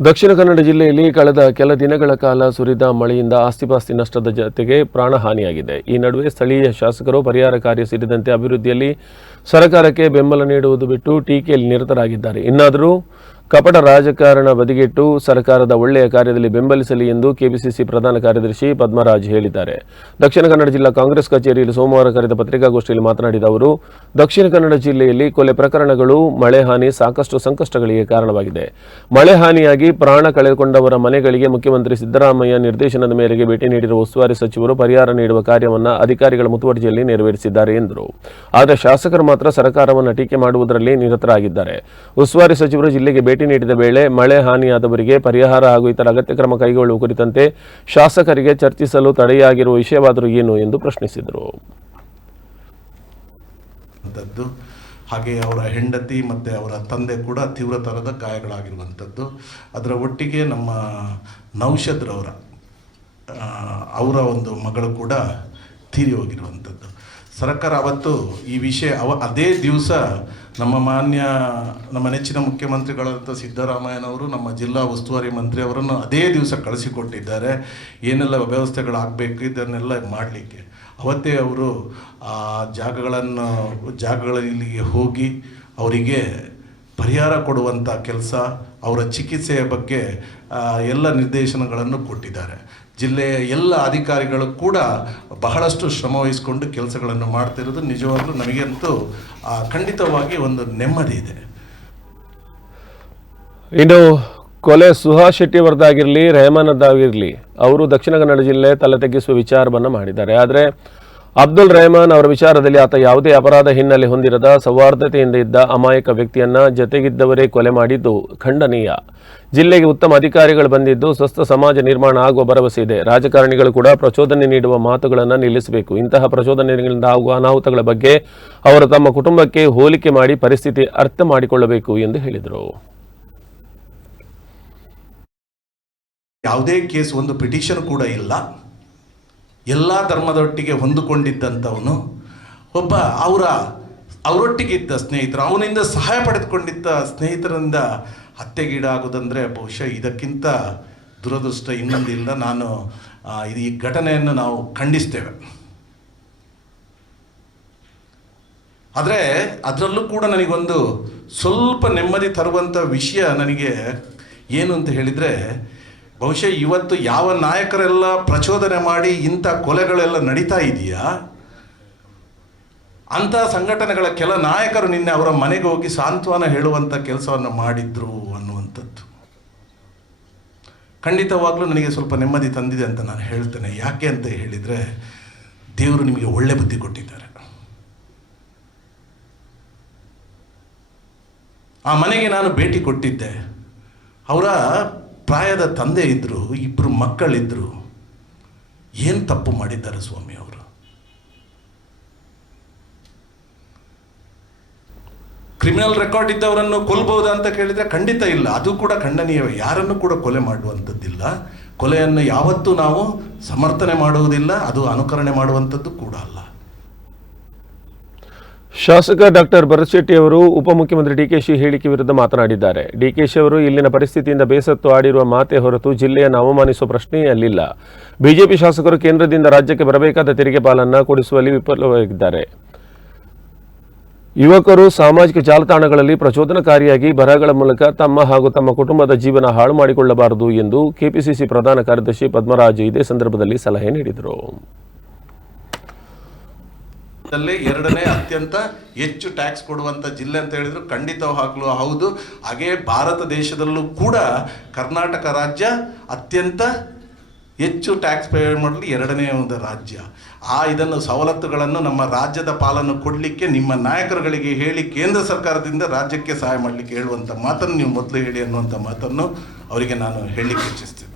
ದಕ್ಷಿಣ ಕನ್ನಡ ಜಿಲ್ಲೆಯಲ್ಲಿ ಕಳೆದ ಕೆಲ ದಿನಗಳ ಕಾಲ ಸುರಿದ ಮಳೆಯಿಂದ ಆಸ್ತಿಪಾಸ್ತಿ ನಷ್ಟದ ಜತೆಗೆ ಪ್ರಾಣಹಾನಿಯಾಗಿದೆ. ಈ ನಡುವೆ ಸ್ಥಳೀಯ ಶಾಸಕರು ಪರಿಹಾರ ಕಾರ್ಯ ಸೇರಿದಂತೆ ಅಭಿವೃದ್ಧಿಯಲ್ಲಿ ಸರ್ಕಾರಕ್ಕೆ ಬೆಂಬಲ ನೀಡುವುದು ಬಿಟ್ಟು ಟೀಕೆಯಲ್ಲಿ ನಿರತರಾಗಿದ್ದಾರೆ. ಇನ್ನಾದರೂ ಕಪಟ ರಾಜಕಾರಣ ಬದಿಗಿಟ್ಟು ಸರ್ಕಾರದ ಒಳ್ಳೆಯ ಕಾರ್ಯದಲ್ಲಿ ಬೆಂಬಲಿಸಲಿ ಎಂದು ಕೆಪಿಸಿಸಿ ಪ್ರಧಾನ ಕಾರ್ಯದರ್ಶಿ ಪದ್ಮರಾಜ್ ಹೇಳಿದ್ದಾರೆ. ದಕ್ಷಿಣ ಕನ್ನಡ ಜಿಲ್ಲಾ ಕಾಂಗ್ರೆಸ್ ಕಚೇರಿಯಲ್ಲಿ ಸೋಮವಾರ ಕರೆದ ಪತ್ರಿಕಾಗೋಷ್ಠಿಯಲ್ಲಿ ಮಾತನಾಡಿದ ಅವರು, ದಕ್ಷಿಣ ಕನ್ನಡ ಜಿಲ್ಲೆಯಲ್ಲಿ ಕೊಲೆ ಪ್ರಕರಣಗಳು, ಮಳೆ ಹಾನಿ ಸಾಕಷ್ಟು ಸಂಕಷ್ಟಗಳಿಗೆ ಕಾರಣವಾಗಿದೆ. ಮಳೆ ಹಾನಿಯಾಗಿ ಪ್ರಾಣ ಕಳೆದುಕೊಂಡವರ ಮನೆಗಳಿಗೆ ಮುಖ್ಯಮಂತ್ರಿ ಸಿದ್ದರಾಮಯ್ಯ ನಿರ್ದೇಶನದ ಮೇರೆಗೆ ಭೇಟಿ ನೀಡಿರುವ ಉಸ್ತುವಾರಿ ಸಚಿವರು ಪರಿಹಾರ ನೀಡುವ ಕಾರ್ಯವನ್ನು ಅಧಿಕಾರಿಗಳ ಮುತುವರ್ಜಿಯಲ್ಲಿ ನೆರವೇರಿಸಿದ್ದಾರೆ ಎಂದರು. ಆದರೆ ಶಾಸಕರು ಮಾತ್ರ ಸರ್ಕಾರವನ್ನು ಟೀಕೆ ಮಾಡುವುದರಲ್ಲಿ ನಿರತರಾಗಿದ್ದಾರೆ. ಉಸ್ತುವಾರಿ ಸಚಿವರು ಜಿಲ್ಲೆಗೆ ಭೇಟಿ ನೀಡಿದ ವೇಳೆ ಮಳೆ ಹಾನಿಯಾದವರಿಗೆ ಪರಿಹಾರ ಹಾಗೂ ಇತರ ಅಗತ್ಯ ಕ್ರಮ ಕೈಗೊಳ್ಳುವ ಕುರಿತಂತೆ ಶಾಸಕರಿಗೆ ಚರ್ಚಿಸಲು ತಡೆಯಾಗಿರುವ ವಿಷಯವಾದರೂ ಏನು ಎಂದು ಪ್ರಶ್ನಿಸಿದರು. ಹಾಗೆ ಅವರ ಹೆಂಡತಿ ಮತ್ತು ಅವರ ತಂದೆ ಕೂಡ ತೀವ್ರತರದ ಗಾಯಗಳಾಗಿರುವಂಥದ್ದು. ಅದರ ಒಟ್ಟಿಗೆ ನಮ್ಮ ನೌಷದ್ರವರ ಅವರ ಒಂದು ಮಗಳು ಕೂಡ ತೀರಿ ಹೋಗಿರುವಂಥದ್ದು. ಸರ್ಕಾರ ಅವತ್ತು ಈ ವಿಷಯ ಅವ ಅದೇ ದಿವಸ ನಮ್ಮ ಮಾನ್ಯ, ನಮ್ಮ ನೆಚ್ಚಿನ ಮುಖ್ಯಮಂತ್ರಿಗಳಾದಂಥ ಸಿದ್ದರಾಮಯ್ಯನವರು, ನಮ್ಮ ಜಿಲ್ಲಾ ಉಸ್ತುವಾರಿ ಮಂತ್ರಿ ಅವರನ್ನು ಅದೇ ದಿವಸ ಕಳಿಸಿಕೊಟ್ಟಿದ್ದಾರೆ. ಏನೆಲ್ಲ ವ್ಯವಸ್ಥೆಗಳಾಗಬೇಕು, ಇದನ್ನೆಲ್ಲ ಮಾಡಲಿಕ್ಕೆ. ಅವತ್ತೇ ಅವರು ಆ ಜಾಗಗಳನ್ನು ಜಾಗಗಳಿಗೆ ಹೋಗಿ ಅವರಿಗೆ ಪರಿಹಾರ ಕೊಡುವಂಥ ಕೆಲಸ, ಅವರ ಚಿಕಿತ್ಸೆಯ ಬಗ್ಗೆ ಎಲ್ಲ ನಿರ್ದೇಶನಗಳನ್ನು ಕೊಟ್ಟಿದ್ದಾರೆ. ಜಿಲ್ಲೆಯ ಎಲ್ಲ ಅಧಿಕಾರಿಗಳು ಕೂಡ ಬಹಳಷ್ಟು ಶ್ರಮ ವಹಿಸಿಕೊಂಡು ಕೆಲಸಗಳನ್ನು ಮಾಡ್ತಿರೋದು ನಿಜವಾಗ್ಲೂ ನಮಗಂತೂ ಖಂಡಿತವಾಗಿ ಒಂದು ನೆಮ್ಮದಿ ಇದೆ. ಇನ್ನು ಕೊಲೆ ಸುಹಾಸ್ ಶೆಟ್ಟಿಯವರದ್ದಾಗಿರಲಿ ರೆಹಮಾನದ್ದಾಗಿರಲಿ ಅವರು ದಕ್ಷಿಣ ಕನ್ನಡ ಜಿಲ್ಲೆ ತಲೆ ತಗ್ಗಿಸುವ ವಿಚಾರವನ್ನು ಮಾಡಿದ್ದಾರೆ. ಆದರೆ ಅಬ್ದುಲ್ ರೆಹಮಾನ್ ಅವರ ವಿಚಾರದಲ್ಲಿ ಆತ ಯಾವುದೇ ಅಪರಾಧ ಹಿನ್ನೆಲೆ ಹೊಂದಿರದ ಸೌಹಾರ್ದತೆಯಿಂದ ಇದ್ದ ಅಮಾಯಕ ವ್ಯಕ್ತಿಯನ್ನ ಜತೆಗಿದ್ದವರೇ ಕೊಲೆ ಮಾಡಿದ್ದು ಖಂಡನೀಯ. ಜಿಲ್ಲೆಗೆ ಉತ್ತಮ ಅಧಿಕಾರಿಗಳು ಬಂದಿದ್ದು ಸ್ವಸ್ಥ ಸಮಾಜ ನಿರ್ಮಾಣ ಆಗುವ ಭರವಸೆ ಇದೆ. ರಾಜಕಾರಣಿಗಳು ಕೂಡ ಪ್ರಚೋದನೆ ನೀಡುವ ಮಾತುಗಳನ್ನು ನಿಲ್ಲಿಸಬೇಕು. ಇಂತಹ ಪ್ರಚೋದನೆಗಳಿಂದ ಆಗುವ ಅನಾಹುತಗಳ ಬಗ್ಗೆ ಅವರು ತಮ್ಮ ಕುಟುಂಬಕ್ಕೆ ಹೋಲಿಕೆ ಮಾಡಿ ಪರಿಸ್ಥಿತಿ ಅರ್ಥ ಮಾಡಿಕೊಳ್ಳಬೇಕು ಎಂದು ಹೇಳಿದರು. ಯಾವುದೇ ಕೇಸ್ ಒಂದು ಪಿಟಿಷನ್ ಕೂಡ ಇಲ್ಲ. ಎಲ್ಲ ಧರ್ಮದೊಟ್ಟಿಗೆ ಹೊಂದಿಕೊಂಡಿದ್ದಂಥವನು ಒಬ್ಬ ಅವರ ಅವರೊಟ್ಟಿಗಿದ್ದ ಸ್ನೇಹಿತರು, ಅವನಿಂದ ಸಹಾಯ ಪಡೆದುಕೊಂಡಿದ್ದ ಸ್ನೇಹಿತರಿಂದ ಹತ್ಯೆಗೀಡಾಗೋದಂದರೆ ಬಹುಶಃ ಇದಕ್ಕಿಂತ ದುರದೃಷ್ಟ ಇನ್ನೊಂದಿಲ್ಲ ನಾನು ಈ ಘಟನೆಯನ್ನು ನಾವು ಖಂಡಿಸ್ತೇವೆ. ಆದರೆ ಅದರಲ್ಲೂ ಕೂಡ ನನಗೊಂದು ಸ್ವಲ್ಪ ನೆಮ್ಮದಿ ತರುವಂಥ ವಿಷಯ ನನಗೆ ಏನು ಅಂತ ಹೇಳಿದರೆ ಬಹುಶಃ ಇವತ್ತು ಯಾವ ನಾಯಕರೆಲ್ಲ ಪ್ರಚೋದನೆ ಮಾಡಿ ಇಂಥ ಕೊಲೆಗಳೆಲ್ಲ ನಡೀತಾ ಇದೆಯಾ? ಅಂಥ ಸಂಘಟನೆಗಳ ಕೆಲ ನಾಯಕರು ನಿನ್ನೆ ಅವರ ಮನೆಗೆ ಹೋಗಿ ಸಾಂತ್ವನ ಹೇಳುವಂಥ ಕೆಲಸವನ್ನು ಮಾಡಿದ್ರು ಅನ್ನುವಂಥದ್ದು. ಖಂಡಿತವಾಗ್ಲೂ ನನಗೆ ಸ್ವಲ್ಪ ನೆಮ್ಮದಿ ತಂದಿದೆ ಅಂತ ನಾನು ಹೇಳ್ತೇನೆ. ಯಾಕೆ ಅಂತ ಹೇಳಿದರೆ, ದೇವರು ನಿಮಗೆ ಒಳ್ಳೆ ಬುದ್ಧಿ ಕೊಟ್ಟಿದ್ದಾರೆ. ಆ ಮನೆಗೆ ನಾನು ಭೇಟಿ ಕೊಟ್ಟಿದ್ದೆ. ಅವರ ಪ್ರಾಯದ ತಂದೆ ಇದ್ದರು ಇಬ್ಬರು ಮಕ್ಕಳಿದ್ದರು ಏನು ತಪ್ಪು ಮಾಡಿದ್ದಾರೆ ಸ್ವಾಮಿ ಅವರು? ಕ್ರಿಮಿನಲ್ ರೆಕಾರ್ಡ್ ಇದ್ದವರನ್ನು ಕೊಲ್ಬಹುದಾ ಅಂತ ಕೇಳಿದರೆ ಖಂಡಿತ ಇಲ್ಲ. ಅದು ಕೂಡ ಖಂಡನೀಯ ಯಾರನ್ನು ಕೂಡ ಕೊಲೆ ಮಾಡುವಂಥದ್ದಿಲ್ಲ. ಕೊಲೆಯನ್ನು ಯಾವತ್ತೂ ನಾವು ಸಮರ್ಥನೆ ಮಾಡುವುದಿಲ್ಲ, ಅದು ಅನುಕರಣೆ ಮಾಡುವಂಥದ್ದು ಕೂಡ ಅಲ್ಲ. ಶಾಸಕ ಡಾಕ್ಟರ್ ಭರತ್ ಶೆಟ್ಟಿ ಅವರು ಉಪಮುಖ್ಯಮಂತ್ರಿ ಡಿಕೆಶಿ ಹೇಳಿಕೆ ವಿರುದ್ಧ ಮಾತನಾಡಿದ್ದಾರೆ. ಡಿಕೆಶಿ ಅವರು ಇಲ್ಲಿನ ಪರಿಸ್ಥಿತಿಯಿಂದ ಬೇಸತ್ತು ಆಡಿರುವ ಮಾತೆ ಹೊರತು ಜಿಲ್ಲೆಯನ್ನು ಅವಮಾನಿಸುವ ಪ್ರಶ್ನೆಯೇ ಅಲ್ಲಿಲ್ಲ. ಬಿಜೆಪಿ ಶಾಸಕರು ಕೇಂದ್ರದಿಂದ ರಾಜ್ಯಕ್ಕೆ ಬರಬೇಕಾದ ತೆರಿಗೆ ಪಾಲನ್ನು ಕೊಡಿಸುವಲ್ಲಿ ವಿಫಲವಾಗಿದ್ದಾರೆ. ಯುವಕರು ಸಾಮಾಜಿಕ ಜಾಲತಾಣಗಳಲ್ಲಿ ಪ್ರಚೋದನಕಾರಿಯಾಗಿ ಬರಹಗಳ ಮೂಲಕ ತಮ್ಮ ಹಾಗೂ ತಮ್ಮ ಕುಟುಂಬದ ಜೀವನ ಹಾಳು ಮಾಡಿಕೊಳ್ಳಬಾರದು ಎಂದು ಕೆಪಿಸಿಸಿ ಪ್ರಧಾನ ಕಾರ್ಯದರ್ಶಿ ಪದ್ಮರಾಜ್ ಇದೇ ಸಂದರ್ಭದಲ್ಲಿ ಸಲಹೆ ನೀಡಿದರು. ದಲ್ಲಿ ಎರಡನೇ ಅತ್ಯಂತ ಹೆಚ್ಚು ಟ್ಯಾಕ್ಸ್ ಕೊಡುವಂಥ ಜಿಲ್ಲೆ ಅಂತ ಹೇಳಿದ್ರು. ಖಂಡಿತವಾಗ್ಲೂ ಹೌದು. ಹಾಗೇ ಭಾರತ ದೇಶದಲ್ಲೂ ಕೂಡ ಕರ್ನಾಟಕ ರಾಜ್ಯ ಅತ್ಯಂತ ಹೆಚ್ಚು ಟ್ಯಾಕ್ಸ್ ಪೇ ಮಾಡಲು ಎರಡನೇ ಒಂದು ರಾಜ್ಯ. ಆ ಇದನ್ನು ಸವಲತ್ತುಗಳನ್ನು ನಮ್ಮ ರಾಜ್ಯದ ಪಾಲನ್ನು ಕೊಡಲಿಕ್ಕೆ, ನಿಮ್ಮ ನಾಯಕರುಗಳಿಗೆ ಹೇಳಿ ಕೇಂದ್ರ ಸರ್ಕಾರದಿಂದ ರಾಜ್ಯಕ್ಕೆ ಸಹಾಯ ಮಾಡಲಿಕ್ಕೆ ಹೇಳುವಂಥ ಮಾತನ್ನು ನೀವು ಮೊದಲು ಹೇಳಿ ಅನ್ನುವಂಥ ಮಾತನ್ನು ಅವರಿಗೆ ನಾನು ಹೇಳಲಿಕ್ಕೆ ಇಚ್ಛಿಸ್ತಿದ್ದೆ